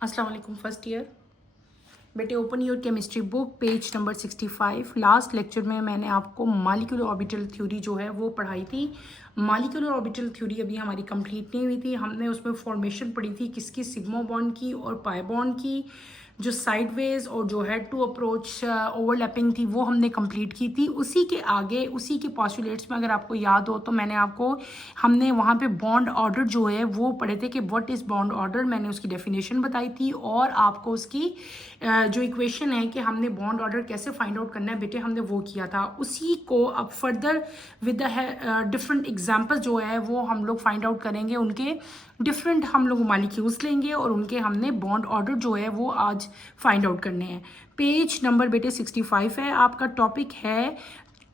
अस्सलाम वालेकुम first year बेटे। Open your chemistry book page number 65। Last lecture में मैंने आपको मॉलिक्यूलर ऑर्बिटल थ्योरी जो है वो पढ़ाई थी। मॉलिक्यूलर ऑर्बिटल थ्योरी अभी हमारी कंप्लीट नहीं हुई थी। हमने उसमें फॉर्मेशन पढ़ी थी किसकी, सिग्मा बॉन्ड की और पाई बॉन्ड की। जो साइडवेज और जो हेड टू अप्रोच ओवरलैपिंग थी वो हमने कंप्लीट की थी। उसी के आगे उसी के पॉस्टुलेट्स में अगर आपको याद हो तो हमने वहाँ पे बॉन्ड ऑर्डर जो है वो पढ़े थे कि व्हाट इज़ बॉन्ड ऑर्डर। मैंने उसकी डेफिनेशन बताई थी और आपको उसकी जो इक्वेशन है कि हमने बॉन्ड ऑर्डर कैसे फाइंड आउट करना है बेटे हमने वो किया था। उसी को अब फर्दर विद डिफरेंट एग्जाम्पल जो है वो हम लोग फाइंड आउट करेंगे। उनके डिफरेंट हम लोग मॉलिक्यूल्स लेंगे और उनके हमने बॉन्ड ऑर्डर जो है वो आज फाइंड आउट करने हैं। पेज नंबर बेटे 65 है। आपका टॉपिक है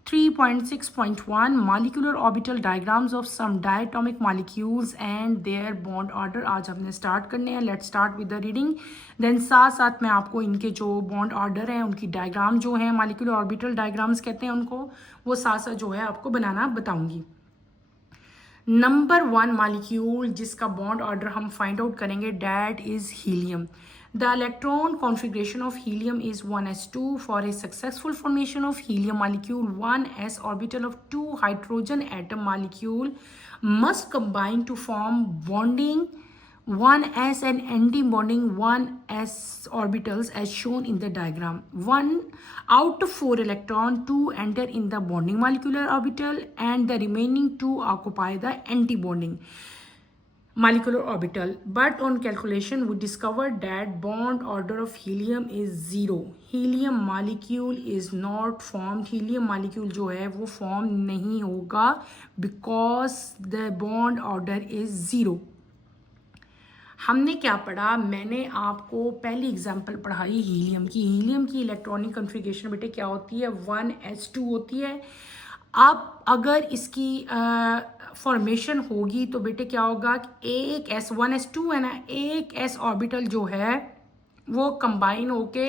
3.6.1 molecular orbital diagrams of some diatomic molecules and their bond order. आज हमने स्टार्ट करने हैं। Let's start with the reading. Then साथ साथ मैं आपको इनके जो बॉन्ड ऑर्डर हैं उनकी डायग्राम जो है मॉलिक्यूलर ऑर्बिटल डायग्राम्स कहते हैं उनको, वो साथ साथ जो है आपको बनाना बताऊंगी। नंबर 1 मॉलिक्यूल जिसका बॉन्ड ऑर्डर हम फाइंड आउट करेंगे that is helium. The electron configuration of helium is 1s2. For a successful formation of helium molecule, 1s orbital of 2 hydrogen atom molecule must combine to form bonding 1s and anti-bonding 1s orbitals as shown in the diagram. 1 out of 4 electron 2 enter in the bonding molecular orbital and the remaining 2 occupy the anti-bonding molecular orbital, but on calculation we discovered that bond order of helium is 0. helium molecule is not formed. helium molecule जो है वो form नहीं होगा because the bond order is 0. हमने क्या पढ़ा, मैंने आपको पहली एग्जांपल पढ़ाई हीलियम की। हीलियम की इलेक्ट्रॉनिक कन्फिगरेशन बेटे क्या होती है, 1s2 होती है। अब अगर इसकी फॉर्मेशन होगी तो बेटे क्या होगा, एक एस 1s2 है ना, एक एस ऑर्बिटल जो है वो कंबाइन होके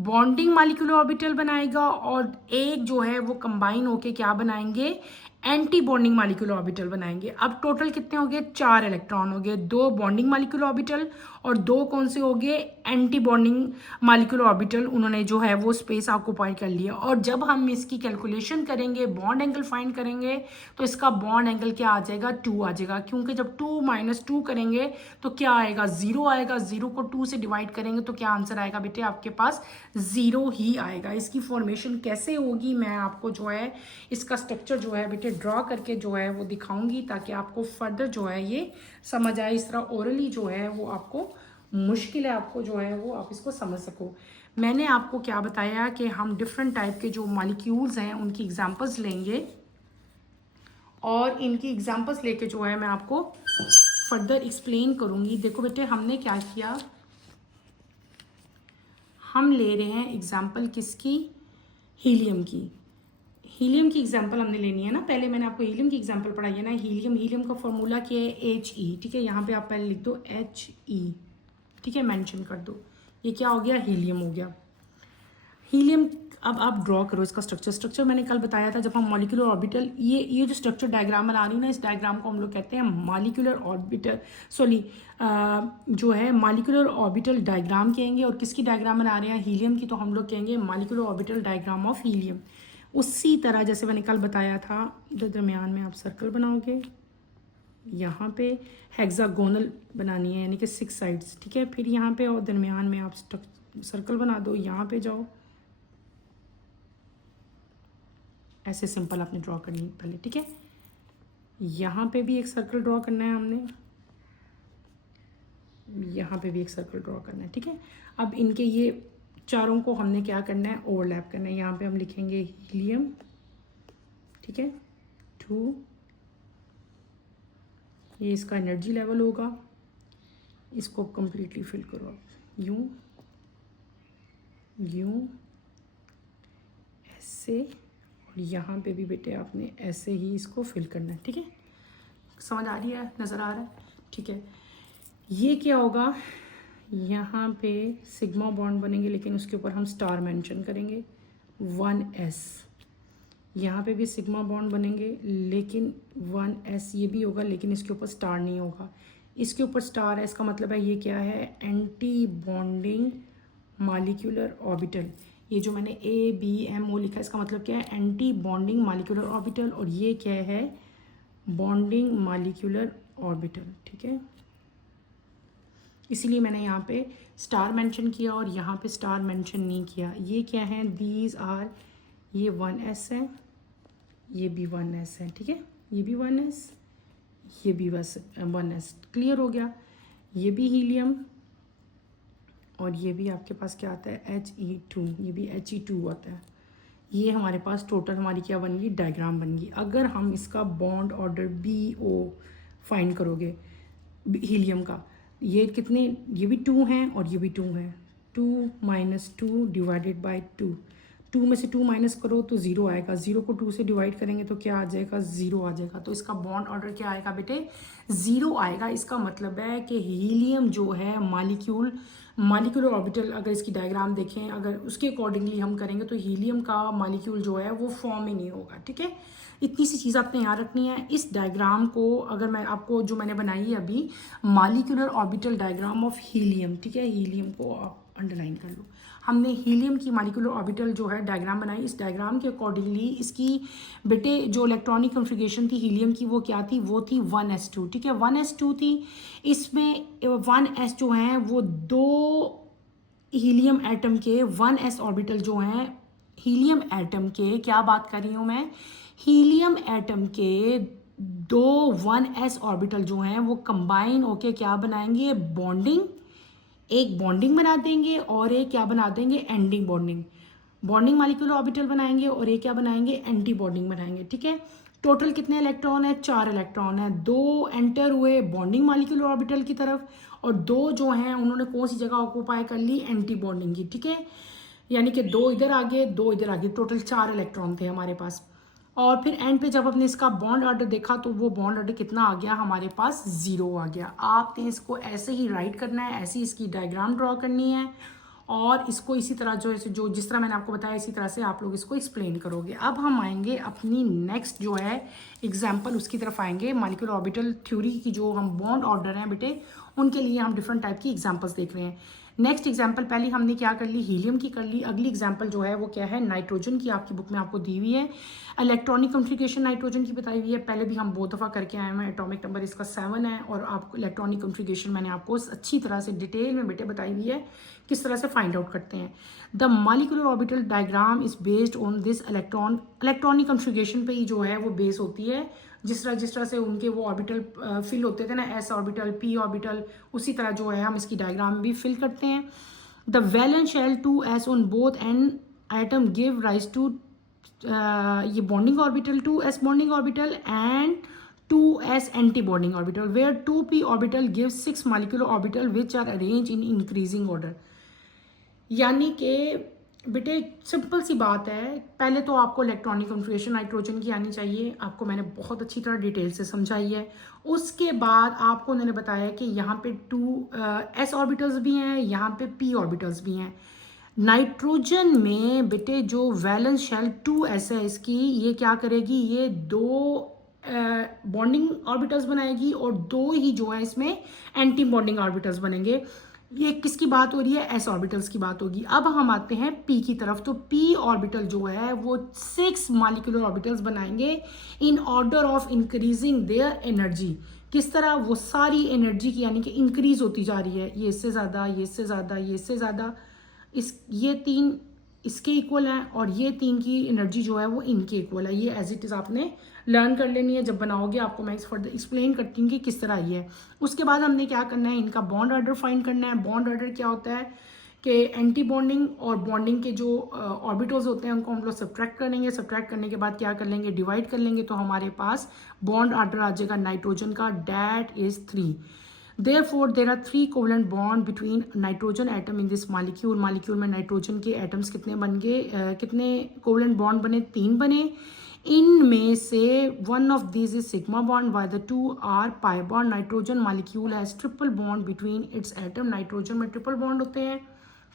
बॉन्डिंग मॉलिक्यूलर ऑर्बिटल बनाएगा और एक जो है वो कंबाइन होके क्या बनाएंगे, एंटी बॉन्डिंग मॉलिक्यूलर ऑर्बिटल बनाएंगे। अब टोटल कितने हो गए, 4 इलेक्ट्रॉन हो गए, 2 बॉन्डिंग मॉलिक्यूलर ऑर्बिटल और 2 कौन से हो गए, एंटी बॉन्डिंग मॉलिक्यूलर ऑर्बिटल। उन्होंने जो है वो स्पेस ऑक्यूपाई कर लिया। और जब हम इसकी कैलकुलेशन करेंगे, बॉन्ड एंगल फाइंड करेंगे तो इसका बॉन्ड एंगल क्या आ जाएगा, 2 आ जाएगा। क्योंकि जब 2 - 2 करेंगे तो क्या आएगा, 0 आएगा। 0 को 2 से डिवाइड करेंगे तो क्या आंसर आएगा बेटे, आपके पास 0 ही आएगा। इसकी फॉर्मेशन कैसे होगी मैं आपको जो है इसका स्ट्रक्चर जो है बेटे ड्रॉ करके जो है वो दिखाऊंगी ताकि आपको फर्दर जो है ये समझ आए। इस तरह ओरली जो है वो आपको मुश्किल है, आपको जो है वो आप इसको समझ सको। मैंने आपको क्या बताया कि हम डिफरेंट टाइप के जो मॉलिक्यूल्स हैं उनकी एग्जांपल्स लेंगे और इनकी एग्जांपल्स लेके जो है मैं आपको फर्दर एक्सप्लेन करूंगी। देखो बेटे हमने क्या किया, हम ले रहे हैं एग्जांपल किसकी, हीलियम की। हीलियम की एग्जांपल हमने लेनी है ना। पहले मैंने आपको हीलियम की एग्जांपल पढ़ाई है ना। हीलियम का फॉर्मूला क्या है, He, ठीक है। यहाँ पे आप पहले लिख दो He, ठीक है, मेंशन कर दो। ये क्या हो गया, हीलियम हो गया। हीलियम अब आप ड्रॉ करो इसका स्ट्रक्चर मैंने कल बताया था जब हम मॉलिक्यूलर ऑर्बिटल, ये जो स्ट्रक्चर डायग्राम बना रही है ना, इस डायग्राम को हम लोग कहते हैं मॉलिक्यूलर ऑर्बिटल, जो है मॉलिक्यूलर ऑर्बिटल डायग्राम कहेंगे। और किसकी डायग्राम बना रहे हैं, हीलियम की, तो हम लोग कहेंगे molecular orbital diagram of helium. उसी तरह जैसे मैंने कल बताया था, इधर दरमियान में आप सर्कल बनाओगे, यहाँ पे हेक्सागोनल बनानी है यानी कि 6 साइड्स, ठीक है। फिर यहाँ पे और दरमियान में आप सर्कल बना दो, यहाँ पे जाओ, ऐसे सिंपल आपने ड्रॉ करनी है पहले, ठीक है। यहाँ पे भी एक सर्कल ड्रॉ करना है हमने, यहाँ पे भी एक सर्कल ड्रॉ करना है, ठीक है। अब इनके ये चारों को हमने क्या करना है, ओवरलैप करना है। यहाँ पे हम लिखेंगे हीलियम, ठीक है, 2, ये इसका एनर्जी लेवल होगा। इसको कंप्लीटली फिल करो आप, यूं यूं ऐसे, और यहाँ पे भी बेटे आपने ऐसे ही इसको फिल करना है, ठीक है। समझ आ रही है, नज़र आ रहा है, ठीक है। ये क्या होगा, यहाँ पे सिग्मा बॉन्ड बनेंगे लेकिन उसके ऊपर हम स्टार मेंशन करेंगे, 1s। यहाँ पे भी सिग्मा बॉन्ड बनेंगे लेकिन 1s ये भी होगा लेकिन इसके ऊपर स्टार नहीं होगा। इसके ऊपर स्टार है, इसका मतलब है ये क्या है, एंटी बॉन्डिंग मॉलिक्यूलर ऑर्बिटल। ये जो मैंने ABMO लिखा है इसका मतलब क्या है, एंटी बॉन्डिंग मॉलिक्यूलर ऑर्बिटल, और ये क्या है, बॉन्डिंग मॉलिक्यूलर ऑर्बिटल। ठीक है, इसीलिए मैंने यहाँ पे स्टार मेंशन किया और यहाँ पे स्टार मेंशन नहीं किया। ये क्या है, दीज आर, ये 1s है, ये भी 1s है। ठीक है, ये भी 1s, ये भी बस 1s। क्लियर हो गया। ये भी हीलियम और ये भी आपके पास क्या आता है, He2, ये भी He2 आता है। ये हमारे पास टोटल हमारी क्या बन गई, डायग्राम बन गई। अगर हम इसका बॉन्ड ऑर्डर BO फाइंड करोगे हीलियम का, ये कितने, ये भी 2 हैं और ये भी 2 हैं, 2 - 2 डिवाइडेड बाई 2, 2 में से 2 माइनस करो तो 0 आएगा, 0 को 2 से डिवाइड करेंगे तो क्या आ जाएगा, 0 आ जाएगा। तो इसका बॉन्ड ऑर्डर क्या आएगा बेटे, 0 आएगा। इसका मतलब है कि हीलियम जो है मॉलिक्यूलर ऑर्बिटल, अगर इसकी डायग्राम देखें, अगर उसके अकॉर्डिंगली हम करेंगे तो हीलियम का मॉलिक्यूल जो है वो फॉर्म ही नहीं होगा। ठीक है, इतनी सी चीज़ आपने याद रखनी है। इस डायग्राम को अगर मैं आपको जो मैंने बनाई है अभी, molecular orbital diagram of helium, ठीक है, हीलियम को आप अंडरलाइन कर लो। हमने हीलियम की मॉलिक्यूलर ऑर्बिटल जो है डायग्राम बनाई। इस डायग्राम के अकॉर्डिंगली इसकी बेटे जो इलेक्ट्रॉनिक कॉन्फ़िगरेशन थी हीलियम की, वो क्या थी, वो थी 1s2। ठीक है, 1s2 थी। इसमें 1s जो हैं वो 2 हीलियम एटम के 1s ऑर्बिटल जो हैं, हीलियम एटम के, क्या बात कर रही हूँ मैं, हीलियम एटम के 2 1s ऑर्बिटल जो हैं वो कंबाइन होके क्या बनाएंगे, बॉन्डिंग, एक बॉन्डिंग बना देंगे और एक क्या बना देंगे, ending bonding. Bonding molecular orbital बनाएंगे और एक क्या बनाएंगे, एंटी बॉन्डिंग बनाएंगे। ठीक है, टोटल कितने इलेक्ट्रॉन है, 4 इलेक्ट्रॉन है। 2 एंटर हुए बॉन्डिंग मॉलिक्यूलर ऑर्बिटल की तरफ और 2 जो हैं उन्होंने कौन सी जगह ऑक्यूपाई कर ली, एंटी बॉन्डिंग की। ठीक है, यानी कि 2 इधर आगे 2 इधर आगे, टोटल 4 इलेक्ट्रॉन थे हमारे पास। और फिर एंड पे जब हमने इसका बॉन्ड ऑर्डर देखा तो वो बॉन्ड ऑर्डर कितना आ गया हमारे पास, 0 आ गया। आपने इसको ऐसे ही राइट करना है, ऐसी इसकी डायग्राम ड्रॉ करनी है और इसको इसी तरह जो जिस तरह मैंने आपको बताया इसी तरह से आप लोग इसको एक्सप्लेन करोगे। अब हम आएंगे अपनी नेक्स्ट जो है एग्जाम्पल, उसकी तरफ आएंगे। मॉलिक्यूलर ऑर्बिटल थ्योरी की जो हम बॉन्ड ऑर्डर हैं बेटे, उनके लिए हम डिफरेंट टाइप की एग्जाम्पल्स देख रहे हैं। नेक्स्ट एग्जाम्पल पहले हमने क्या कर ली, हीलियम की कर ली। अगली एग्जाम्पल जो है वो क्या है, नाइट्रोजन की। आपकी बुक में आपको दी हुई है इलेक्ट्रॉनिक कॉन्फ़िगरेशन नाइट्रोजन की बताई हुई है। पहले भी हम बहुत दफ़ा करके आए हैं। एटॉमिक नंबर इसका 7 है और आपको इलेक्ट्रॉनिक कॉन्फ़िगरेशन मैंने आपको अच्छी तरह से डिटेल में बेटे बताई हुई है किस तरह से फाइंड आउट करते हैं। The molecular orbital diagram is based on this electronic configuration पे ही जो है वो बेस होती है। जिस तरह से उनके वो ऑर्बिटल फिल होते थे ना, s ऑर्बिटल, p ऑर्बिटल, उसी तरह जो है हम इसकी डायग्राम भी फिल करते हैं। The valence shell 2s on both end atom give rise to ये bonding orbital, 2s bonding orbital and 2s anti bonding orbital, where 2p orbital gives 6 molecular orbital which are arrange in increasing order. यानी कि बेटे simple सी बात है, पहले तो आपको electronic configuration nitrogen की आनी चाहिए, आपको मैंने बहुत अच्छी तरह डिटेल से समझाई है। उसके बाद आपको मैंने बताया कि यहाँ पे 2s ऑर्बिटल्स भी हैं, यहाँ पे p ऑर्बिटल्स भी हैं। नाइट्रोजन में बेटे जो वैलेंस शेल 2s है इसकी, ये क्या करेगी, ये 2 बॉन्डिंग ऑर्बिटल्स बनाएगी और 2 ही जो है इसमें एंटी बॉन्डिंग ऑर्बिटल्स बनेंगे। ये किसकी बात हो रही है, s ऑर्बिटल्स की बात होगी। अब हम आते हैं p की तरफ। तो p ऑर्बिटल जो है वो 6 मॉलिक्यूलर ऑर्बिटल्स बनाएंगे in order of increasing their energy. किस तरह, वो सारी एनर्जी की यानी कि इंक्रीज होती जा रही है, ये इससे ज़्यादा, ये इससे ज़्यादा, ये इससे ज़्यादा, ये 3 इसके इक्वल है और ये 3 की एनर्जी जो है वो इनके इक्वल है। ये एज इट इज़ आपने लर्न कर लेनी है, जब बनाओगे आपको मैं फर्दर एक्सप्लेन करती हूँ कि किस तरह ये है। उसके बाद हमने क्या करना है, इनका बॉन्ड ऑर्डर फाइंड करना है। बॉन्ड ऑर्डर क्या होता है कि एंटी बॉन्डिंग और बॉन्डिंग के जो ऑर्बिटल्स होते हैं उनको हम लोग सब्ट्रैक्ट करेंगे। सब्ट्रैक्ट करने के बाद क्या कर लेंगे, डिवाइड कर लेंगे, तो हमारे पास बॉन्ड ऑर्डर आ जाएगा नाइट्रोजन का, that is 3। Therefore, there are 3 covalent bond between nitrogen atom in this molecule. Molecule में नाइट्रोजन के एटम्स कितने बन गए, कितने कोवलेंट बॉन्ड बने, 3 बने। इनमें से one of these is sigma bond while the 2 are pi bond. Nitrogen molecule has triple bond between its atom. Nitrogen में ट्रिपल बॉन्ड होते हैं,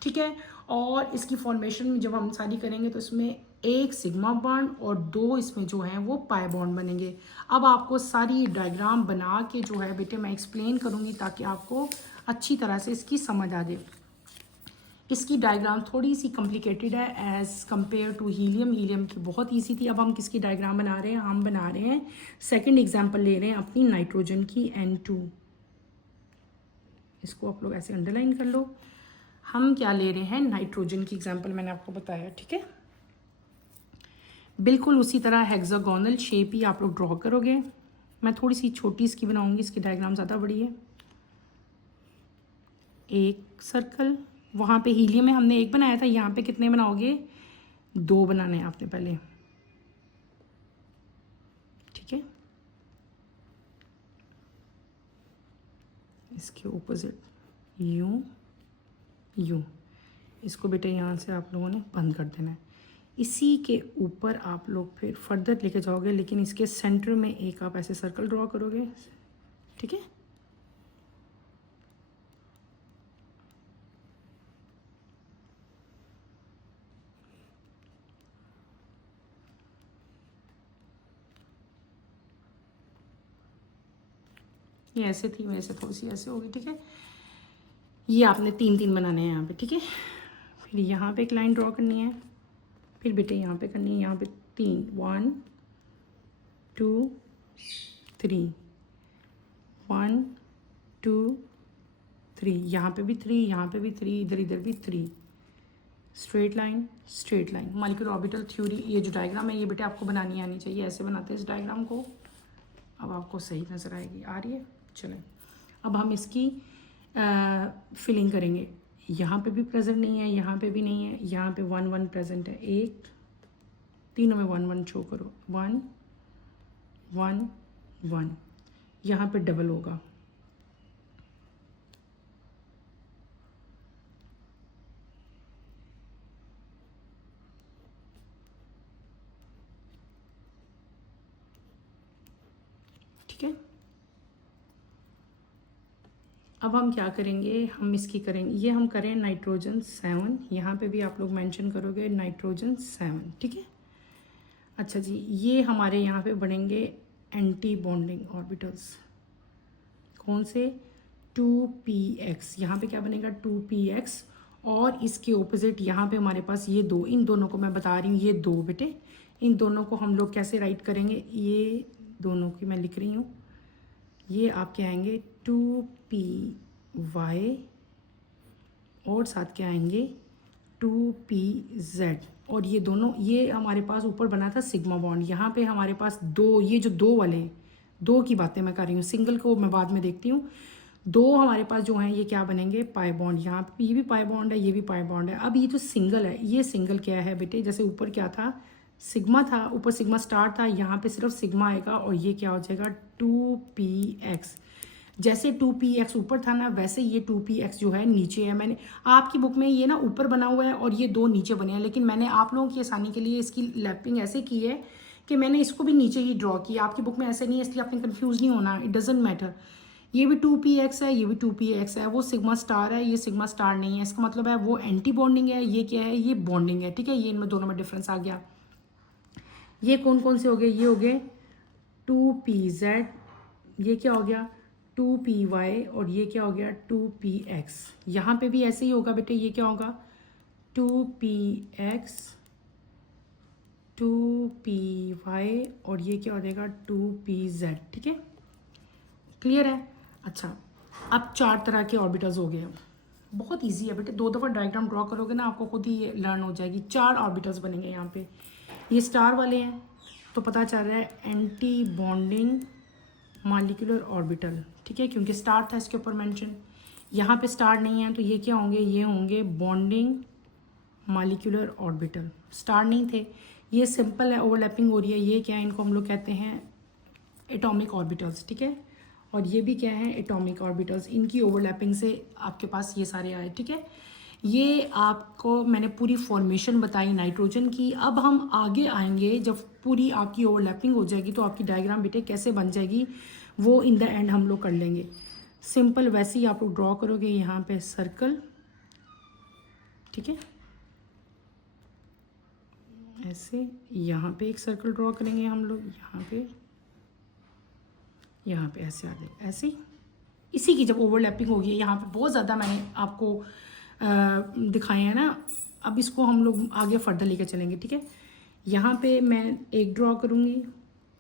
ठीक है। और इसकी फॉर्मेशन जब हम सारी करेंगे तो इसमें एक सिग्मा बॉन्ड और 2 इसमें जो हैं वो पाई बॉन्ड बनेंगे। अब आपको सारी डायग्राम बना के जो है बेटे मैं एक्सप्लेन करूँगी ताकि आपको अच्छी तरह से इसकी समझ आ जाए। इसकी डायग्राम थोड़ी सी कॉम्प्लिकेटेड है as compare to helium. Helium की बहुत ईजी थी। अब हम किसकी डायग्राम बना रहे हैं? हम बना रहे हैं सेकंड एग्जांपल ले रहे हैं अपनी नाइट्रोजन की N2। इसको आप लोग ऐसे अंडरलाइन कर लो। हम क्या ले रहे हैं? नाइट्रोजन की एग्जांपल मैंने आपको बताया, ठीक है। बिल्कुल उसी तरह हेक्सागोनल शेप ही आप लोग ड्रॉ करोगे। मैं थोड़ी सी छोटी इसकी बनाऊंगी, इसकी डायग्राम ज़्यादा बड़ी है। एक सर्कल, वहाँ पे हीलियम में हमने एक बनाया था, यहाँ पे कितने बनाओगे? 2 बनाने हैं आपने पहले, ठीक है। इसके ऑपोजिट यूं यूं, इसको बेटे यहाँ से आप लोगों ने बंद कर देना है। इसी के ऊपर आप लोग फिर फर्दर लेके जाओगे, लेकिन इसके सेंटर में एक आप ऐसे सर्कल ड्रॉ करोगे, ठीक है। ये ऐसे थी, वैसे थोड़ी सी ऐसे होगी, ठीक है। ये आपने 3-3 बनाने हैं यहाँ पे, ठीक है। फिर यहाँ पे एक लाइन ड्रॉ करनी है, फिर बेटे यहाँ पे करनी है, यहाँ पे 3, 1 2 3, 1 2 3, यहाँ पे भी 3, यहाँ पे भी 3, इधर इधर भी 3। Straight line, straight line. Molecular orbital theory, ये जो डायग्राम है ये बेटे आपको बनानी आनी चाहिए। ऐसे बनाते हैं इस डायग्राम को। अब आपको सही नज़र आएगी, आ रही है? चलें, अब हम इसकी फिलिंग करेंगे। यहाँ पे भी प्रेजेंट नहीं है, यहाँ पे भी नहीं है, यहाँ पे 1 1 प्रेजेंट है। एक, तीनों में 1 1 शो करो, 1 1 1। यहाँ पे डबल होगा, ठीक है। अब हम क्या करेंगे? हम इसकी करेंगे, ये हम करें नाइट्रोजन 7। यहाँ पे भी आप लोग मेंशन करोगे नाइट्रोजन 7, ठीक है। अच्छा जी, ये हमारे यहाँ पे बनेंगे एंटी बॉन्डिंग ऑर्बिटल्स। कौन से? 2px। यहाँ पे क्या बनेगा? 2px। और इसके ऑपोजिट यहाँ पे हमारे पास ये 2, इन दोनों को मैं बता रही हूँ, ये 2 बेटे, इन दोनों को हम लोग कैसे राइट करेंगे? ये दोनों की मैं लिख रही हूँ, ये आपके आएंगे 2py और साथ क्या आएंगे? 2pz। और ये दोनों, ये हमारे पास ऊपर बना था सिग्मा बॉन्ड, यहाँ पे हमारे पास 2, ये जो 2 वाले, 2 की बातें मैं कर रही हूँ, सिंगल को मैं बाद में देखती हूँ। 2 हमारे पास जो हैं ये क्या बनेंगे? Pi bond. यहाँ पे ये भी पाई बॉन्ड है, ये भी पाई बॉन्ड है। अब ये जो सिंगल है, ये सिंगल क्या है बेटे? जैसे ऊपर क्या था? सिग्मा था, ऊपर सिग्मा स्टार था, यहाँ पे सिर्फ सिग्मा आएगा और ये क्या हो जाएगा? 2px। जैसे 2px ऊपर था ना, वैसे ये 2px जो है नीचे है। मैंने आपकी बुक में ये ना ऊपर बना हुआ है और ये 2 नीचे बने हैं, लेकिन मैंने आप लोगों की आसानी के लिए इसकी लैपिंग ऐसे की है कि मैंने इसको भी नीचे ही ड्रॉ किया। आपकी बुक में ऐसे नहीं है, इसलिए आपने कन्फ्यूज़ नहीं होना, इट डजेंट मैटर। ये भी 2px है, ये भी 2px है। वो सिग्मा स्टार है, ये सिग्मा स्टार नहीं है। इसका मतलब है वो एंटी बॉन्डिंग है, ये क्या है? ये बॉन्डिंग है, ठीक है। ये इनमें दोनों में डिफरेंस आ गया। ये कौन कौन से हो गए? ये हो गए 2pz, ये क्या हो गया? 2py, और ये क्या हो गया? 2px। यहाँ पे भी ऐसे ही होगा बेटे, ये क्या होगा? 2px 2py और ये क्या हो जाएगा? 2pz, ठीक है। क्लियर है? अच्छा, अब 4 तरह के ऑर्बिटल्स हो गए। अब बहुत इजी है बेटे, 2 दफ़ा डायग्राम ड्रॉ करोगे ना, आपको खुद ही लर्न हो जाएगी। 4 ऑर्बिटल्स बनेंगे यहाँ पे। ये स्टार वाले हैं तो पता चल रहा है एंटी बॉन्डिंग मॉलिक्यूलर ऑर्बिटल, ठीक है, क्योंकि स्टार था इसके ऊपर मेंशन। यहाँ पे स्टार नहीं है तो ये क्या होंगे? ये होंगे बॉन्डिंग मॉलिक्यूलर ऑर्बिटल। स्टार नहीं थे, ये सिंपल है, ओवरलैपिंग हो रही है। ये क्या है? इनको हम लोग कहते हैं एटॉमिक ऑर्बिटल्स, ठीक है। और ये भी क्या है? Atomic orbitals. इनकी ओवरलैपिंग से आपके पास ये सारे आए, ठीक है। ये आपको मैंने पूरी फॉर्मेशन बताई नाइट्रोजन की। अब हम आगे आएंगे, जब पूरी आपकी ओवरलैपिंग हो जाएगी तो आपकी डायग्राम बेटे कैसे बन जाएगी वो इन द एंड हम लोग कर लेंगे। सिंपल वैसे ही आप लोग ड्रॉ करोगे, यहाँ पे सर्कल, ठीक है। ऐसे यहाँ पे एक सर्कल ड्रॉ करेंगे हम लोग, यहाँ पे ऐसे आ जाएगा, ऐसे ही। इसी की जब ओवरलैपिंग होगी, यहाँ पे बहुत ज़्यादा मैंने आपको दिखाए हैं ना, अब इसको हम लोग आगे फर्दर लेकर चलेंगे, ठीक है। यहाँ पे मैं एक ड्रॉ करूँगी,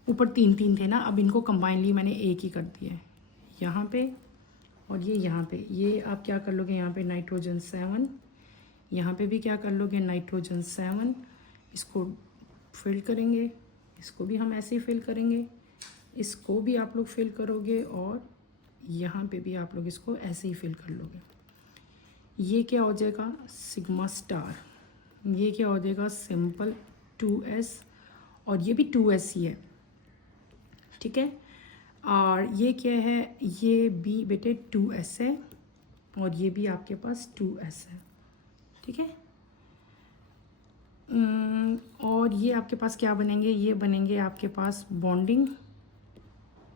ऊपर 3 थे ना, अब इनको कंबाइनली मैंने एक ही कर दिया है यहाँ पे, और ये यहाँ पे, ये आप क्या कर लोगे यहाँ पे नाइट्रोजन 7, यहाँ पे भी क्या कर लोगे नाइट्रोजन 7, इसको फिल करेंगे, इसको भी हम ऐसे ही फिल करेंगे, इसको भी आप लोग फिल करोगे, और यहाँ पे भी आप लोग इसको ऐसे ही फिल कर लोगे। ये क्या हो जाएगा सिग्मा स्टार, ये क्या हो जाएगा सिंपल 2s, और ये भी 2s ही है, ठीक है। और ये क्या है, ये भी बेटे 2s है, और ये भी आपके पास 2s है, ठीक है। और ये आपके पास क्या बनेंगे, ये बनेंगे आपके पास बॉन्डिंग,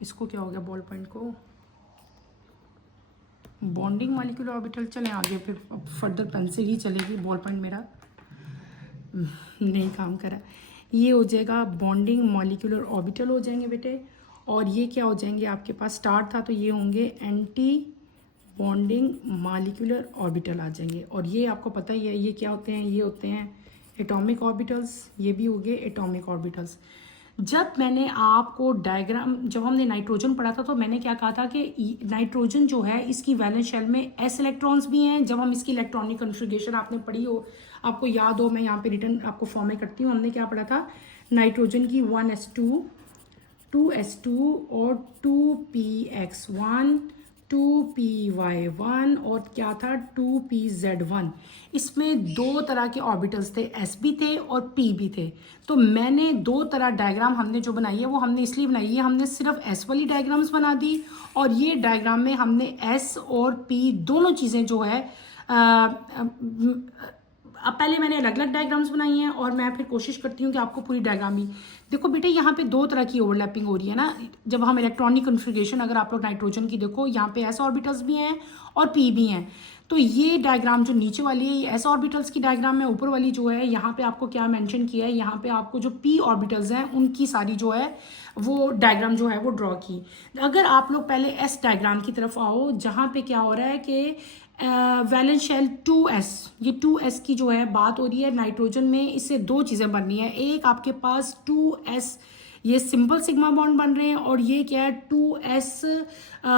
इसको क्या हो गया बॉल पॉइंट को बॉन्डिंग मॉलिक्यूलर ऑर्बिटल। चलें आगे, फिर फर्दर पेंसिल ही चलेगी, बॉल पॉइंट मेरा नहीं काम करा। ये हो जाएगा बॉन्डिंग मॉलिक्यूलर ऑर्बिटल हो जाएंगे बेटे, और ये क्या हो जाएंगे आपके पास स्टार था तो ये होंगे एंटी बॉन्डिंग मॉलिक्यूलर ऑर्बिटल आ जाएंगे। और ये आपको पता ही है ये क्या होते हैं, ये होते हैं एटॉमिक ऑर्बिटल्स, ये भी हो गए एटॉमिक ऑर्बिटल्स। जब मैंने आपको डायग्राम, जब हमने नाइट्रोजन पढ़ा था तो मैंने क्या कहा था कि नाइट्रोजन जो है इसकी वैलेंस शेल में s इलेक्ट्रॉन्स भी हैं। जब हम इसकी इलेक्ट्रॉनिक कन्फिग्रेशन आपने पढ़ी हो, आपको याद हो, मैं यहाँ पे रिटर्न आपको फॉर्म में करती हूँ, हमने क्या पढ़ा था नाइट्रोजन की 1s2 2s2 और 2px1 2py1 और क्या था 2pz1। इसमें दो तरह के ऑर्बिटल्स थे, s भी थे और p भी थे। तो मैंने दो तरह डायग्राम हमने जो बनाई है वो हमने इसलिए बनाई है, हमने सिर्फ s वाली डायग्राम्स बना दी, और ये डायग्राम में हमने s और p दोनों चीज़ें जो है अब पहले मैंने अलग अलग डायग्राम्स बनाई हैं, और मैं फिर कोशिश करती हूँ कि आपको पूरी डायग्राम भी देखो बेटे। यहाँ पे दो तरह की ओवरलैपिंग हो रही है ना, जब हम इलेक्ट्रॉनिक कन्फिग्रेशन अगर आप लोग नाइट्रोजन की देखो, यहाँ पे s ऑर्बिटल्स भी हैं और p भी हैं। तो ये डायग्राम जो नीचे वाली है ये s ऑर्बिटल्स की डायग्राम है, ऊपर वाली जो है यहाँ पे आपको क्या मेंशन किया है, यहाँ पे आपको जो p ऑर्बिटल्स हैं उनकी सारी जो है वो डायग्राम जो है वो ड्रॉ की। अगर आप लोग पहले s डायग्राम की तरफ आओ, जहाँ पे क्या हो रहा है कि वैलेंस शेल 2s, ये 2s की जो है बात हो रही है नाइट्रोजन में, इससे दो चीज़ें बननी है। एक आपके पास 2s ये सिंपल सिग्मा बॉन्ड बन रहे हैं, और ये क्या है 2s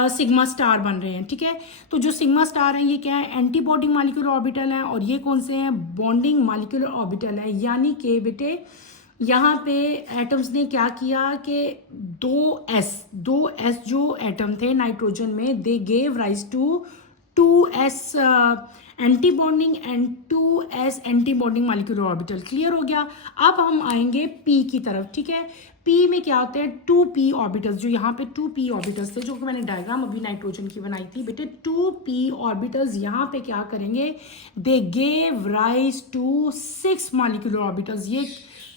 सिग्मा स्टार बन रहे हैं, ठीक है। तो जो सिग्मा स्टार हैं ये क्या है एंटी बॉन्डिंग मॉलिक्यूलर ऑर्बिटल हैं, और ये कौन से हैं बॉन्डिंग मॉलिक्यूलर ऑर्बिटल है। यानी कि बेटे यहाँ पे एटम्स ने क्या किया कि 2s जो एटम थे नाइट्रोजन में, they gave rise to 2s anti bonding and 2s anti bonding molecular orbital. Clear हो गया। अब हम आएंगे p की तरफ, ठीक है। p में क्या होते हैं 2p ऑर्बिटल्स, जो यहाँ पे 2p ऑर्बिटल्स थे, जो कि मैंने डायग्राम अभी नाइट्रोजन की बनाई थी बेटे। 2p ऑर्बिटल्स यहाँ पे क्या करेंगे, they gave rise to 6 molecular orbitals. ये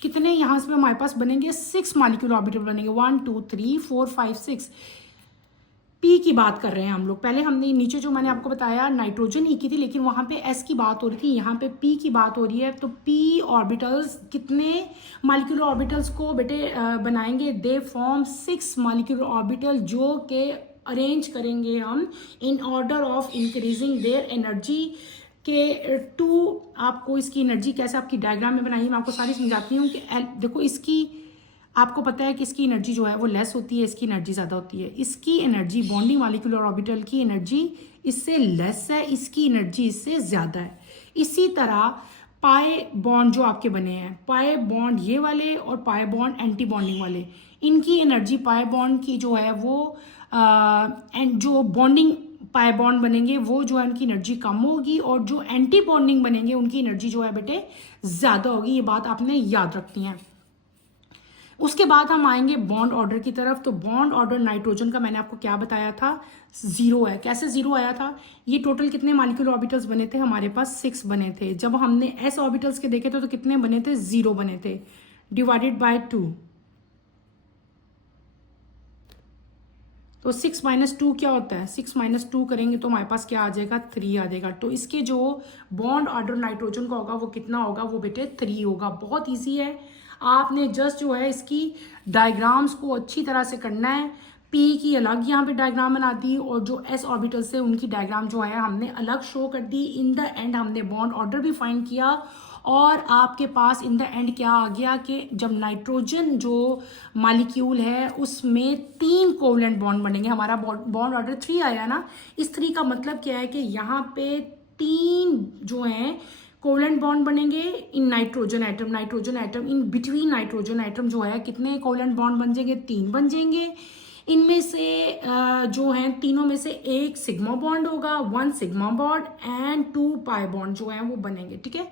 कितने यहाँ से हमारे पास बनेंगे 6 मॉलिक्यूलर ऑर्बिटल बनेंगे, 1 2 3 4 5 6। पी की बात कर रहे हैं हम लोग। पहले हमने नीचे जो मैंने आपको बताया नाइट्रोजन ही की थी, लेकिन वहाँ पे एस की बात हो रही थी, यहाँ पे पी की बात हो रही है। तो पी ऑर्बिटल्स कितने मॉलिक्यूलर ऑर्बिटल्स को बेटे बनाएंगे, दे फॉर्म 6 मॉलिक्यूलर ऑर्बिटल, जो के अरेंज करेंगे हम in order of increasing their energy के टू। आपको इसकी एनर्जी कैसे आपकी डायग्राम में बनाई मैं आपको सारी समझाती हूँ कि देखो इसकी आपको पता है कि इसकी एनर्जी जो है वो लेस होती है, इसकी एनर्जी ज़्यादा होती है। इसकी एनर्जी बॉन्डिंग मॉलिक्यूलर ऑर्बिटल की एनर्जी इससे लेस है, इसकी एनर्जी इससे ज़्यादा है। इसी तरह पाई बॉन्ड जो आपके बने हैं, पाई बॉन्ड ये वाले और पाई बॉन्ड एंटी बॉन्डिंग वाले, इनकी एनर्जी पाई बॉन्ड की जो है वो एंड जो बॉन्डिंग पाई बॉन्ड बनेंगे वो जो है उनकी एनर्जी कम होगी, और जो एंटी बॉन्डिंग बनेंगे उनकी एनर्जी जो है बेटे ज़्यादा होगी। ये बात आपने याद रखनी है। उसके बाद हम आएंगे बॉन्ड ऑर्डर की तरफ। तो बॉन्ड ऑर्डर नाइट्रोजन का मैंने आपको क्या बताया था, 0 है। कैसे 0 आया था, ये टोटल कितने मॉलिक्यूलर ऑर्बिटल्स बने थे हमारे पास 6 बने थे। जब हमने s ऑर्बिटल्स के देखे थे तो कितने बने थे, 0 बने थे, डिवाइडेड बाय 2। तो 6 - 2 क्या होता है, 6 - 2 करेंगे तो हमारे पास क्या आ जाएगा, 3 आ जाएगा। तो इसके जो बॉन्ड ऑर्डर नाइट्रोजन का होगा वो कितना होगा, वो बेटे 3 होगा। बहुत ईजी है, आपने जस्ट जो है इसकी डायग्राम्स को अच्छी तरह से करना है। पी की अलग यहाँ पे डायग्राम बना दी और जो एस ऑर्बिटल से उनकी डायग्राम जो है हमने अलग शो कर दी। इन द एंड हमने बॉन्ड ऑर्डर भी फाइंड किया और आपके पास इन द एंड क्या आ गया कि जब नाइट्रोजन जो मॉलिक्यूल है उसमें 3 कोवलेंट बॉन्ड बनेंगे। हमारा बॉन्ड ऑर्डर 3 आया ना, इस 3 का मतलब क्या है कि यहाँ पे 3 जो हैं कोवलेंट बॉन्ड बनेंगे in nitrogen atom in between nitrogen atom जो है कितने कोवलेंट बॉन्ड बन जाएंगे, 3 बन जाएंगे। इनमें से जो हैं तीनों में से एक सिग्मा बॉन्ड होगा, 1 sigma bond and 2 pi bond जो हैं वो बनेंगे। ठीक है,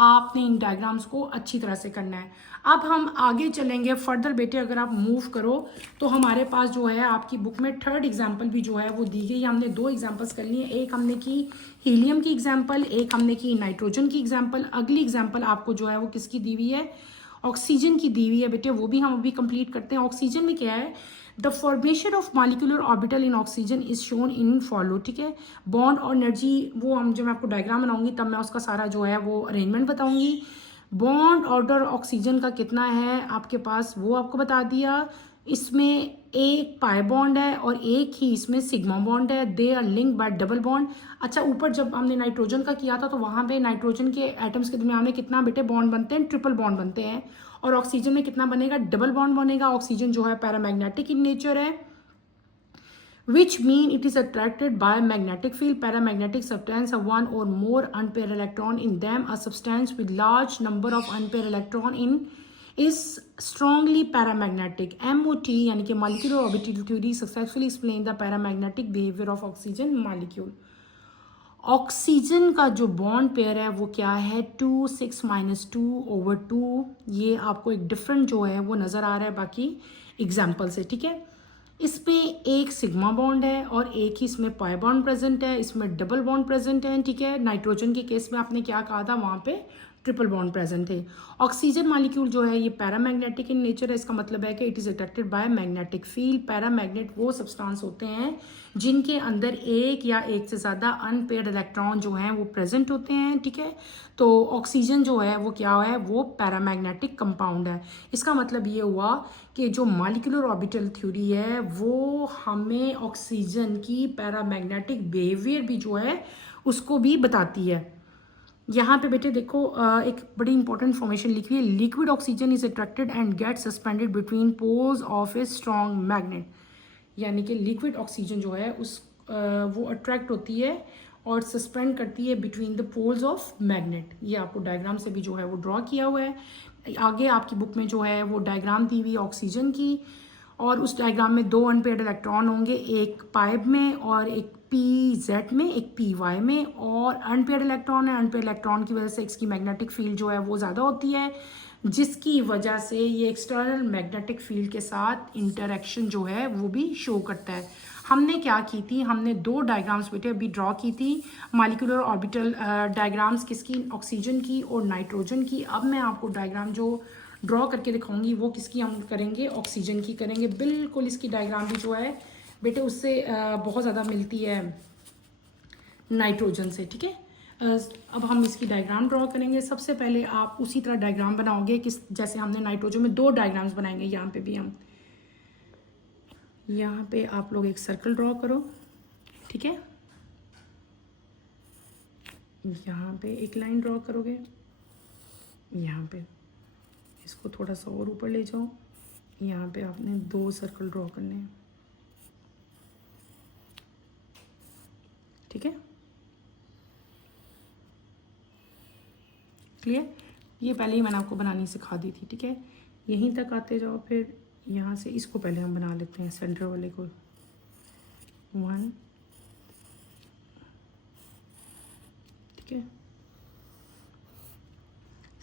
आपने इन डायग्राम्स को अच्छी तरह से करना है। अब हम आगे चलेंगे फर्दर बेटे, अगर आप मूव करो तो हमारे पास जो है आपकी बुक में 3rd एग्जाम्पल भी जो है वो दी गई। हमने 2 एग्जाम्पल्स कर लिए, एक हमने की हीलियम की एग्जाम्पल, एक हमने की नाइट्रोजन की एग्जाम्पल। अगली एग्जाम्पल आपको जो है वो किसकी दी हुई है, ऑक्सीजन की दी हुई है बेटे, वो भी हम अभी कंप्लीट करते हैं। ऑक्सीजन में क्या है, the formation of molecular orbital in oxygen is shown in follow. ठीक है, बॉन्ड और एनर्जी वो हम जब मैं आपको डायग्राम बनाऊंगी तब मैं उसका सारा जो है वो अरेंजमेंट बताऊंगी। बॉन्ड ऑर्डर ऑक्सीजन का कितना है आपके पास वो आपको बता दिया। इसमें एक पाई बॉन्ड है और एक ही इसमें सिग्मा बॉन्ड है, they are link by double bond. अच्छा, ऊपर जब हमने नाइट्रोजन का किया था तो वहां पे नाइट्रोजन के एटम्स के दरमियान में कितना बेटे बॉन्ड बनते हैं, ट्रिपल बॉन्ड बनते हैं। और ऑक्सीजन में कितना बनेगा, डबल बॉन्ड बनेगा। ऑक्सीजन जो है पैरामैग्नेटिक इन नेचर है, which mean it is attracted by magnetic field. Paramagnetic substance have one or more unpaired electron in them. A substance with large number of unpaired electron in is strongly paramagnetic. MOT यानी कि molecular orbital theory successfully explain the paramagnetic behavior of oxygen molecule. Oxygen का जो bond pair है वो क्या है, 2 6 - 2/2। ये आपको एक डिफरेंट जो है वो नजर आ रहा है बाकी एग्जाम्पल से। ठीक है, इसमें एक सिग्मा बॉन्ड है और एक ही इसमें पाई बॉन्ड प्रेजेंट है, इसमें डबल बॉन्ड प्रेजेंट है। ठीक है, नाइट्रोजन के केस में आपने क्या कहा था, वहां पे ट्रिपल बॉन्ड प्रेजेंट है। ऑक्सीजन मॉलिक्यूल जो है ये पैरामैग्नेटिक इन नेचर है, इसका मतलब है कि it is attracted by magnetic field. Paramagnet वो सब्सटेंस होते हैं जिनके अंदर एक या एक से ज़्यादा अनपेयर्ड इलेक्ट्रॉन जो हैं वो प्रेजेंट होते हैं। ठीक है, तो ऑक्सीजन जो है वो क्या है, वो पैरामैग्नेटिक कंपाउंड है। इसका मतलब ये हुआ कि जो मॉलिक्यूलर ऑर्बिटल थ्योरी है वो हमें ऑक्सीजन की पैरामैग्नेटिक बिहेवियर भी जो है उसको भी बताती है। यहाँ पे बेटे देखो एक बड़ी इंपॉर्टेंट इन्फॉर्मेशन लिखी हुई है, liquid oxygen is attracted and get suspended between poles of a strong magnet. यानी कि लिक्विड ऑक्सीजन जो है उस वो अट्रैक्ट होती है और सस्पेंड करती है between the poles of magnet. ये आपको डायग्राम से भी जो है वो ड्रॉ किया हुआ है। आगे आपकी बुक में जो है वो डायग्राम दी हुई ऑक्सीजन की, और उस डायग्राम में 2 अनपेयर्ड इलेक्ट्रॉन होंगे, एक पाइप में और एक पी जेड में, एक पी वाई में। और अनपेयर्ड इलेक्ट्रॉन है, अनपेयर्ड इलेक्ट्रॉन की वजह से इसकी मैग्नेटिक फील्ड जो है वो ज़्यादा होती है, जिसकी वजह से ये एक्सटर्नल मैग्नेटिक फील्ड के साथ इंटरेक्शन जो है वो भी शो करता है। हमने क्या की थी, हमने 2 डायग्राम्स बेटे अभी ड्रॉ की थी, मॉलिक्यूलर ऑर्बिटल डायग्राम्स किसकी, ऑक्सीजन की और नाइट्रोजन की। अब मैं आपको डायग्राम जो ड्रॉ करके दिखाऊंगी वो किसकी हम करेंगे, ऑक्सीजन की करेंगे। बिल्कुल इसकी डायग्राम भी जो है बेटे उससे बहुत ज़्यादा मिलती है नाइट्रोजन से। ठीक है, अब हम इसकी डायग्राम ड्रॉ करेंगे। सबसे पहले आप उसी तरह डायग्राम बनाओगे किस जैसे हमने नाइट्रोजन में 2 डायग्राम्स बनाएंगे। यहाँ पे भी हम यहाँ पे आप लोग एक सर्कल ड्रॉ करो। ठीक है, यहाँ पे एक लाइन ड्रॉ करोगे, यहाँ पे इसको थोड़ा सा और ऊपर ले जाओ, यहाँ पे आपने 2 सर्कल ड्रॉ करने हैं। ठीक है, क्लियर। ये पहले ही मैंने आपको बनानी सिखा दी थी। ठीक है, यहीं तक आते जाओ, फिर यहाँ से इसको पहले हम बना लेते हैं, सेंटर वाले को 1। ठीक है,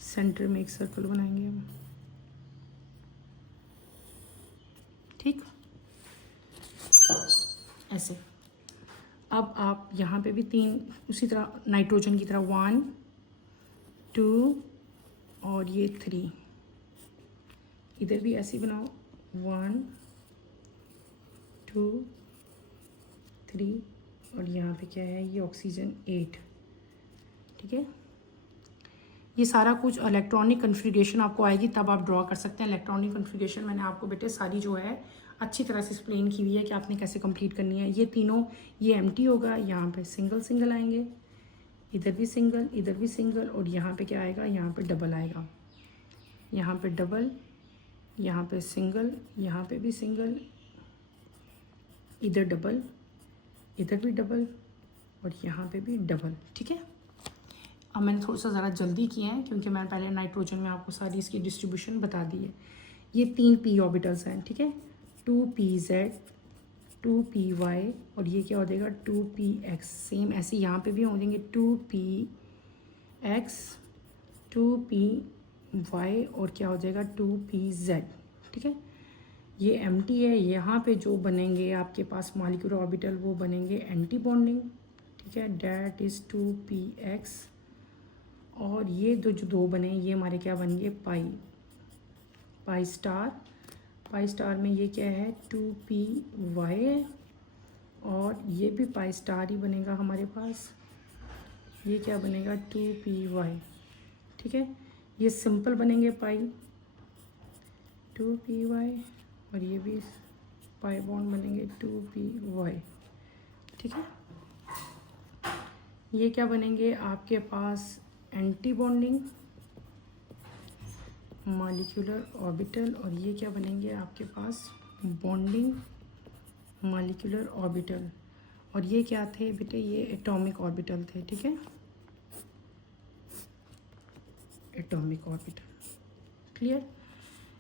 सेंटर में एक सर्कल बनाएंगे हम। ठीक, ऐसे। अब आप यहाँ पे भी 3 उसी तरह नाइट्रोजन की तरह 1 2 और ये 3, इधर भी ऐसे बनाओ 1 2 3 और यहाँ पे क्या है ये ऑक्सीजन 8। ठीक है, ये सारा कुछ इलेक्ट्रॉनिक कन्फिग्रेशन आपको आएगी तब आप ड्रॉ कर सकते हैं। इलेक्ट्रॉनिक कन्फिग्रेशन मैंने आपको बेटे सारी जो है अच्छी तरह से एक्सप्लेन की हुई है कि आपने कैसे कंप्लीट करनी है। ये तीनों, ये एम्प्टी होगा, यहाँ पे सिंगल सिंगल आएंगे, इधर भी सिंगल, इधर भी सिंगल, और यहाँ पे क्या आएगा, यहाँ पे डबल आएगा, यहाँ पे डबल, यहाँ पे सिंगल, यहाँ पे भी सिंगल, इधर डबल, इधर भी डबल, और यहाँ पे भी डबल। ठीक है, अब मैंने थोड़ा सा ज़रा जल्दी किया है क्योंकि मैंने पहले नाइट्रोजन में आपको सारी इसकी डिस्ट्रीब्यूशन बता दी है। ये 3 p ऑर्बिटल्स हैं। ठीक है, 2pz, 2py, और ये क्या हो जाएगा 2px। सेम ऐसे यहाँ पे भी हो जाएंगे 2px, 2py, और क्या हो जाएगा 2pz। ठीक है, ये एम्प्टी है। यहाँ पे जो बनेंगे आपके पास मॉलिक्यूलर ऑर्बिटल वो बनेंगे एंटी बॉन्डिंग। ठीक है, डैट इज़ 2px, और ये जो दो बने ये हमारे क्या बन गए पाई स्टार। पाई स्टार में ये क्या है 2py है, और ये भी पाई स्टार ही बनेगा हमारे पास। ये क्या बनेगा 2py। ठीक है, ये सिंपल बनेंगे पाई 2py, और ये भी पाई बॉन्ड बनेंगे 2py। ठीक है, ये क्या बनेंगे आपके पास एंटी बॉन्डिंग मॉलिक्यूलर ऑर्बिटल, और ये क्या बनेंगे आपके पास बॉन्डिंग मॉलिक्यूलर ऑर्बिटल। और ये क्या थे बेटे, ये एटॉमिक ऑर्बिटल थे। ठीक है, एटॉमिक ऑर्बिटल, क्लियर।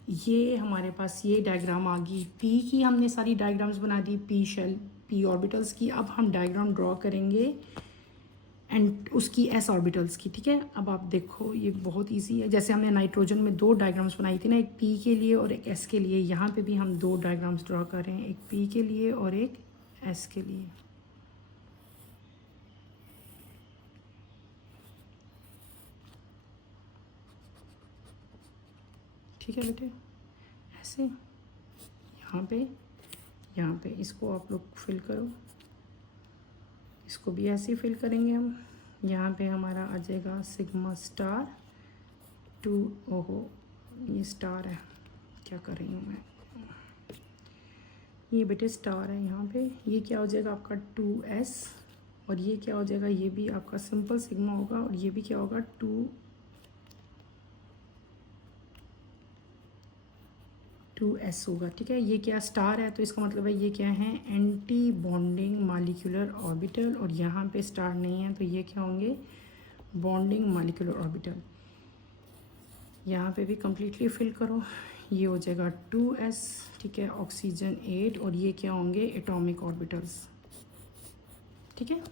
ये हमारे पास ये डायग्राम आ गई। पी की हमने सारी डायग्राम्स बना दी, पी शेल, पी ऑर्बिटल्स की। अब हम डायग्राम ड्रॉ करेंगे एंड उसकी एस ऑर्बिटल्स की। ठीक है, अब आप देखो ये बहुत इजी है। जैसे हमने नाइट्रोजन में 2 डायग्राम्स बनाई थी ना, एक पी के लिए और एक एस के लिए, यहाँ पे भी हम 2 डायग्राम्स ड्रॉ कर रहे हैं, एक पी के लिए और एक एस के लिए। ठीक है बेटे, ऐसे यहाँ पे इसको आप लोग फिल करो, इसको भी ऐसे ही फिल करेंगे हम। यहाँ पे हमारा आ जाएगा सिग्मा स्टार 2, ओहो ये स्टार है, क्या कर रही हूँ मैं, ये बेटे स्टार है यहाँ पे। ये क्या हो जाएगा आपका 2s, और ये क्या हो जाएगा, ये भी आपका सिंपल सिग्मा होगा, और ये भी क्या होगा 2s होगा। ठीक है, ये क्या स्टार है तो इसका मतलब है ये क्या है एंटी बॉन्डिंग मॉलिक्यूलर ऑर्बिटल, और यहाँ पे स्टार नहीं है तो ये क्या होंगे बॉन्डिंग मॉलिक्यूलर ऑर्बिटल। यहाँ पे भी कम्प्लीटली फिल करो, ये हो जाएगा 2s। ठीक है, ऑक्सीजन 8, और ये क्या होंगे एटॉमिक ऑर्बिटल्स। ठीक है,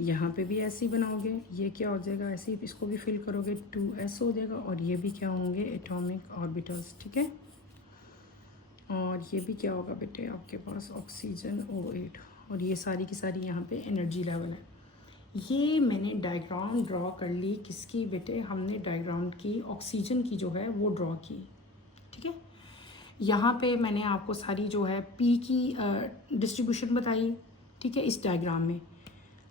यहाँ पे भी ऐसे ही बनाओगे, ये क्या हो जाएगा ऐसे ही, इसको भी फिल करोगे 2s हो जाएगा, और ये भी क्या होंगे एटॉमिक ऑर्बिटल्स। ठीक है, और ये भी क्या होगा बेटे आपके पास ऑक्सीजन O8, और ये सारी की सारी यहाँ पे एनर्जी लेवल है। ये मैंने डायग्राम ड्रॉ कर ली, किसकी बेटे, हमने डायग्राम की ऑक्सीजन की जो है वो ड्रॉ की। ठीक है, यहाँ पे मैंने आपको सारी जो है पी की डिस्ट्रीब्यूशन बताई। ठीक है, इस डायग्राम में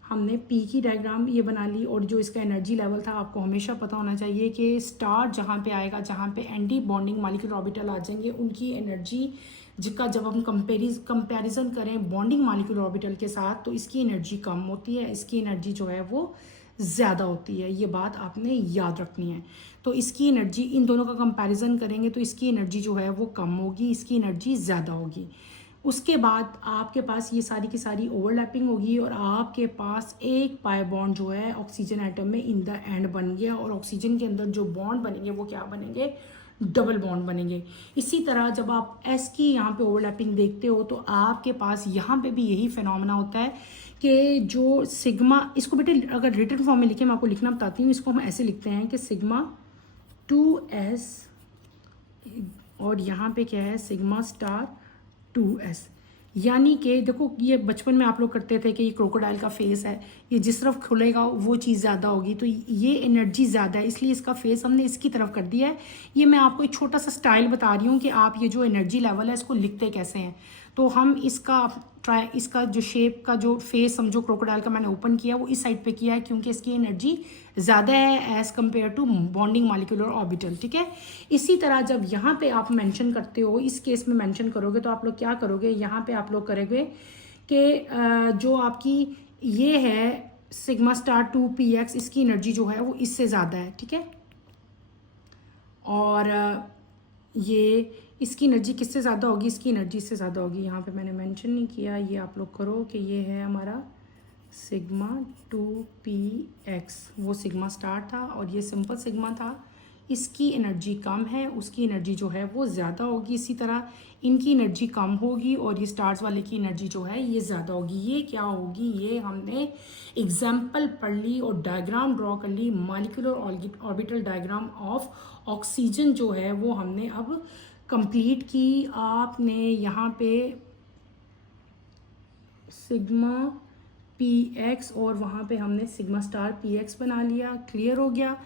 हमने पी की डायग्राम ये बना ली, और जो इसका एनर्जी लेवल था आपको हमेशा पता होना चाहिए कि स्टार जहाँ पे आएगा, जहाँ पे एंटी बॉन्डिंग मॉलिक्यूलर ऑर्बिटल आ जाएंगे, उनकी एनर्जी जिसका जब हम कंपैरिजन करें बॉन्डिंग मॉलिक्यूलर ऑर्बिटल के साथ तो इसकी एनर्जी कम होती है, इसकी एनर्जी जो है वो ज़्यादा होती है। ये बात आपने याद रखनी है। तो इसकी एनर्जी, इन दोनों का कंपैरिजन करेंगे तो इसकी एनर्जी जो है वो कम होगी, इसकी एनर्जी ज़्यादा होगी। उसके बाद आपके पास ये सारी की सारी ओवरलैपिंग होगी, और आपके पास एक पाई बॉन्ड जो है ऑक्सीजन एटम में इन द एंड बन गया, और ऑक्सीजन के अंदर जो बॉन्ड बनेंगे वो क्या बनेंगे डबल बॉन्ड बनेंगे। इसी तरह जब आप एस की यहाँ पे ओवरलैपिंग देखते हो तो आपके पास यहाँ पे भी यही फिनोमेना होता है कि जो सिग्मा, इसको बेटे अगर रिटन फॉर्म में लिखे मैं आपको लिखना बताती हूँ, इसको हम ऐसे लिखते हैं कि सिग्मा 2s, और यहाँ पे क्या है सिग्मा स्टार 2s। यानी कि देखो ये बचपन में आप लोग करते थे कि ये क्रोकोडाइल का फेस है, ये जिस तरफ खुलेगा वो चीज़ ज़्यादा होगी, तो ये एनर्जी ज़्यादा है इसलिए इसका फेस हमने इसकी तरफ कर दिया है। ये मैं आपको एक छोटा सा स्टाइल बता रही हूँ कि आप ये जो एनर्जी लेवल है इसको लिखते कैसे हैं। तो हम इसका जो शेप का जो फेस समझो क्रोकोडाइल का मैंने ओपन किया वो इस साइड पे किया है क्योंकि इसकी एनर्जी ज़्यादा है as compare to bonding molecular orbital, ठीक है। इसी तरह जब यहाँ पे आप मेंशन करते हो, इस केस में मेंशन करोगे तो आप लोग क्या करोगे, यहाँ पे आप लोग करोगे कि जो आपकी ये है सिग्मा स्टार 2px, इसकी एनर्जी जो है वो इससे ज़्यादा है, ठीक है। और ये इसकी एनर्जी किससे ज़्यादा होगी, इसकी एनर्जी इससे ज़्यादा होगी। यहाँ पे मैंने मेंशन नहीं किया, ये आप लोग करो कि ये है हमारा सिग्मा 2px, वो सिग्मा स्टार था और ये सिंपल सिग्मा था। इसकी एनर्जी कम है, उसकी एनर्जी जो है वो ज़्यादा होगी। इसी तरह इनकी एनर्जी कम होगी और ये स्टार्स वाले की एनर्जी जो है ये ज़्यादा होगी। ये क्या होगी, ये हमने एग्जाम्पल पढ़ ली और डायग्राम ड्रॉ कर ली, molecular orbital diagram of oxygen जो है वो हमने अब कंप्लीट की। आपने यहाँ पे सिग्मा px और वहाँ पे हमने सिग्मा स्टार px बना लिया, क्लियर हो गया।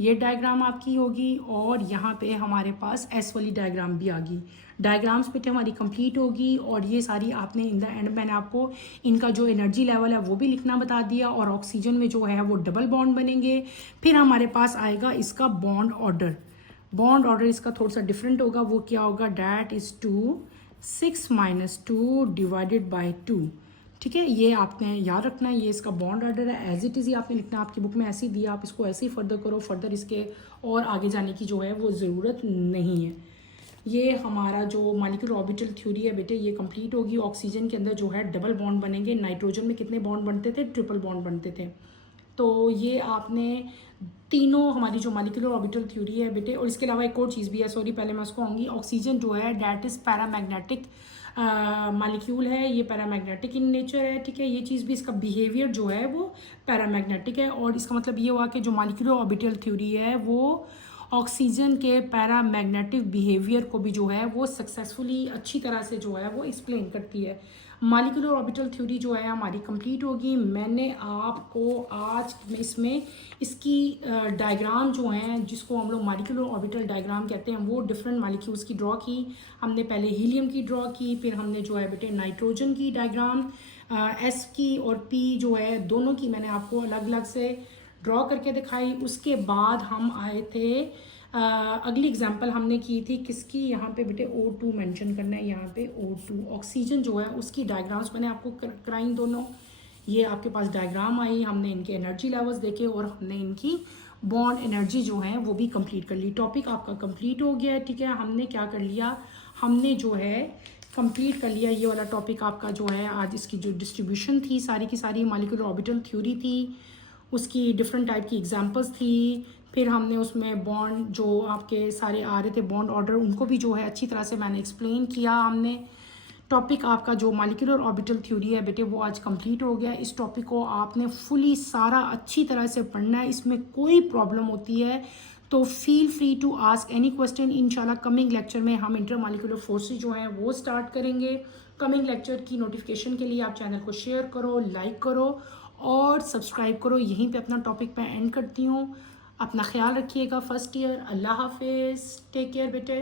ये डायग्राम आपकी होगी और यहाँ पे हमारे पास एस वाली डायग्राम भी आ गई। डायग्राम्स बेटे हमारी कंप्लीट होगी और ये सारी आपने इन द एंड मैंने आपको इनका जो एनर्जी लेवल है वो भी लिखना बता दिया और ऑक्सीजन में जो है वो डबल बॉन्ड बनेंगे। फिर हमारे पास आएगा इसका बॉन्ड ऑर्डर। बॉन्ड ऑर्डर इसका थोड़ा सा डिफरेंट होगा, वो क्या होगा, डैट इज़ 2 6 - 2 डिवाइडेड बाई 2, ठीक है। ये आपने याद रखना है, ये इसका बॉन्ड ऑर्डर है, एज इट इज़ ही आपने लिखना है। आपकी बुक में ऐसे ही दिया, आप इसको ऐसे ही फर्दर करो, फर्दर इसके और आगे जाने की जो है वो ज़रूरत नहीं है। ये हमारा जो मॉलिक्यूलर ऑर्बिटल थ्योरी है बेटे ये कंप्लीट होगी। ऑक्सीजन के अंदर जो है डबल बॉन्ड बनेंगे, नाइट्रोजन में कितने बॉन्ड बनते थे, ट्रिपल बॉन्ड बनते थे। तो ये आपने तीनों हमारी जो मॉलिक्यूलर ऑर्बिटल थ्योरी है बेटे, और इसके अलावा एक और चीज़ भी है, सॉरी पहले मैं उसको आऊँगी। ऑक्सीजन जो है डैट इज़ पैरामैग्नेटिक मॉलिक्यूल है, ये पैरामैग्नेटिक इन नेचर है, ठीक है। ये चीज़ भी इसका बिहेवियर जो है वो पैरामैग्नेटिक है और इसका मतलब ये हुआ कि जो मॉलिक्यूलर ऑर्बिटल थ्योरी है वो ऑक्सीजन के पैरामैग्नेटिक बिहेवियर को भी जो है वो सक्सेसफुली अच्छी तरह से जो है वो एक्सप्लेन करती है। मॉलिक्यूलर ऑर्बिटल थ्योरी जो है हमारी कंप्लीट होगी। मैंने आपको आज में इसमें इसकी डायग्राम जो हैं जिसको हम लोग मॉलिक्यूलर ऑर्बिटल डायग्राम कहते हैं वो डिफरेंट मॉलिक्यूल्स की ड्रॉ की। हमने पहले हीलियम की ड्रॉ की, फिर हमने जो है बेटे नाइट्रोजन की डायग्राम एस की और पी जो है दोनों की मैंने आपको अलग अलग से ड्रॉ करके दिखाई। उसके बाद हम आए थे अगली एग्जांपल हमने की थी किसकी, यहाँ पे बेटे O2 मेंशन करना है, यहाँ पे O2 ऑक्सीजन जो है उसकी डायग्राम्स मैंने आपको कराई दोनों। ये आपके पास डायग्राम आई, हमने इनके एनर्जी लेवल्स देखे और हमने इनकी बॉन्ड एनर्जी जो है वो भी कंप्लीट कर ली। टॉपिक आपका कंप्लीट हो गया है, ठीक है। हमने क्या कर लिया, हमने जो है कंप्लीट कर लिया ये वाला टॉपिक आपका जो है आज। इसकी जो डिस्ट्रीब्यूशन थी सारी की सारी, मॉलिक्यूलर ऑर्बिटल थ्योरी थी, उसकी डिफरेंट टाइप की एग्जांपल्स थी, फिर हमने उसमें बॉन्ड जो आपके सारे आ रहे थे बॉन्ड ऑर्डर उनको भी जो है अच्छी तरह से मैंने एक्सप्लेन किया। हमने टॉपिक आपका जो मॉलिक्यूलर ऑर्बिटल थ्योरी है बेटे वो आज कंप्लीट हो गया। इस टॉपिक को आपने फुली सारा अच्छी तरह से पढ़ना है। इसमें कोई प्रॉब्लम होती है तो feel free to ask any question. इंशाल्लाह कमिंग लेक्चर में हम इंटर मॉलिक्यूलर फोर्सेज जो हैं वो स्टार्ट करेंगे। कमिंग लेक्चर की नोटिफिकेशन के लिए आप चैनल को शेयर करो, लाइक करो और सब्सक्राइब करो। यहीं पे अपना टॉपिक मैं एंड करती हूँ। अपना ख्याल रखिएगा फर्स्ट ईयर। अल्लाह हाफिज़, टेक केयर बेटे।